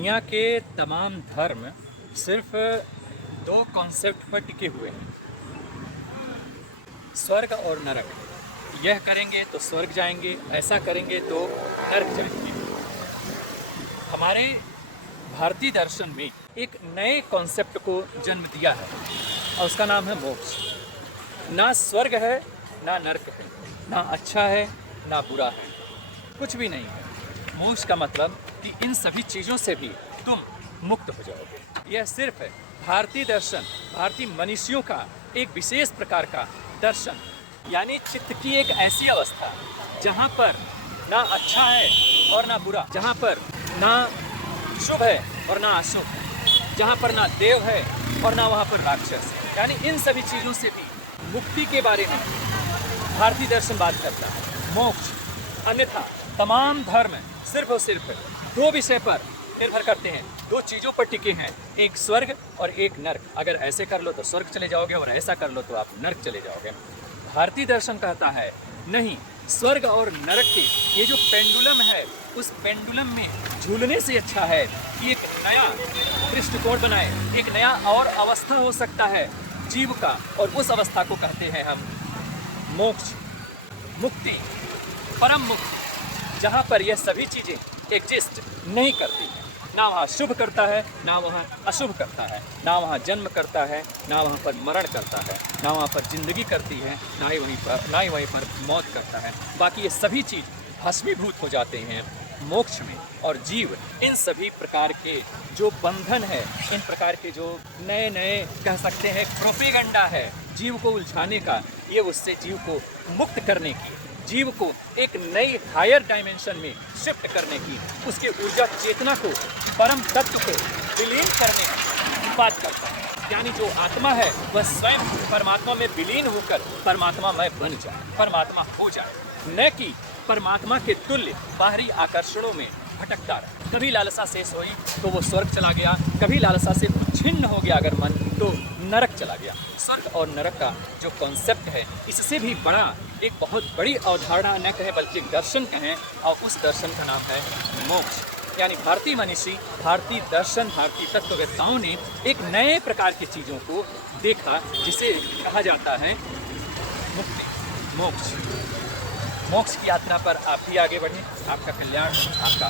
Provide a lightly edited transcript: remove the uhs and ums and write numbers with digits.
दुनिया के तमाम धर्म सिर्फ दो कॉन्सेप्ट पर टिके हुए हैं, स्वर्ग और नरक। यह करेंगे तो स्वर्ग जाएंगे, ऐसा करेंगे तो नरक जाएंगे। हमारे भारतीय दर्शन में एक नए कॉन्सेप्ट को जन्म दिया है और उसका नाम है मोक्ष। ना स्वर्ग है ना नरक है, ना अच्छा है ना बुरा है, कुछ भी नहीं है। मोक्ष का मतलब कि इन सभी चीज़ों से भी तुम मुक्त हो जाओगे। यह सिर्फ है भारतीय दर्शन, भारतीय मनीषियों का एक विशेष प्रकार का दर्शन, यानी चित्त की एक ऐसी अवस्था जहाँ पर ना अच्छा है और ना बुरा, जहाँ पर ना शुभ है और ना अशुभ, जहाँ पर ना देव है और ना वहाँ पर राक्षस। यानी इन सभी चीज़ों से भी मुक्ति के बारे में भारतीय दर्शन बात करता है, मोक्ष। अन्यथा तमाम धर्म सिर्फ और सिर्फ दो विषय पर निर्भर करते हैं, दो चीज़ों पर टिके हैं, एक स्वर्ग और एक नरक। अगर ऐसे कर लो तो स्वर्ग चले जाओगे और ऐसा कर लो तो आप नरक चले जाओगे। भारतीय दर्शन कहता है नहीं, स्वर्ग और नरक के ये जो पेंडुलम है, उस पेंडुलम में झूलने से अच्छा है कि एक नया दृष्टिकोण बनाए, एक नया और अवस्था हो सकता है जीव का, और उस अवस्था को कहते हैं हम मोक्ष, मुक्ति, परम मुक्ति, जहाँ पर यह सभी चीज़ें एग्जिस्ट नहीं करती हैं। ना वहाँ शुभ करता है ना वहाँ अशुभ करता है, ना वहाँ जन्म करता है ना वहाँ पर मरण करता है, ना वहाँ पर जिंदगी करती है ना ही वहीं पर मौत करता है। बाकी ये सभी चीज़ भस्मीभूत हो जाते हैं मोक्ष में। और जीव इन सभी प्रकार के जो बंधन है, इन प्रकार के जो नए नए कह सकते हैं प्रोपेगंडा है जीव को उलझाने का, ये उससे जीव को मुक्त करने की, जीव को एक नई हायर डायमेंशन में शिफ्ट करने की, उसके ऊर्जा चेतना को, परम तत्व को विलीन करने की बात करता है। यानी जो आत्मा है वह स्वयं परमात्मा में विलीन होकर परमात्मा में बन जाए, परमात्मा हो जाए, न कि परमात्मा के तुल्य बाहरी आकर्षणों में भटकता रहे। कभी लालसा शेष हुई तो वो स्वर्ग चला गया, कभी लालसा से छिन्न हो गया अगर मन तो नरक चला गया। स्वर्ग और नरक का जो कॉन्सेप्ट है, इससे भी बड़ा एक बहुत बड़ी अवधारणा न कहें बल्कि एक दर्शन कहें, और उस दर्शन का नाम है मोक्ष। यानी भारतीय मनीषी, भारतीय दर्शन, भारतीय तत्ववेत्ताओं ने एक नए प्रकार की चीज़ों को देखा जिसे कहा जाता है मुक्ति, मोक्ष। मोक्ष की यात्रा पर आप भी आगे बढ़ें। आपका कल्याण, आपका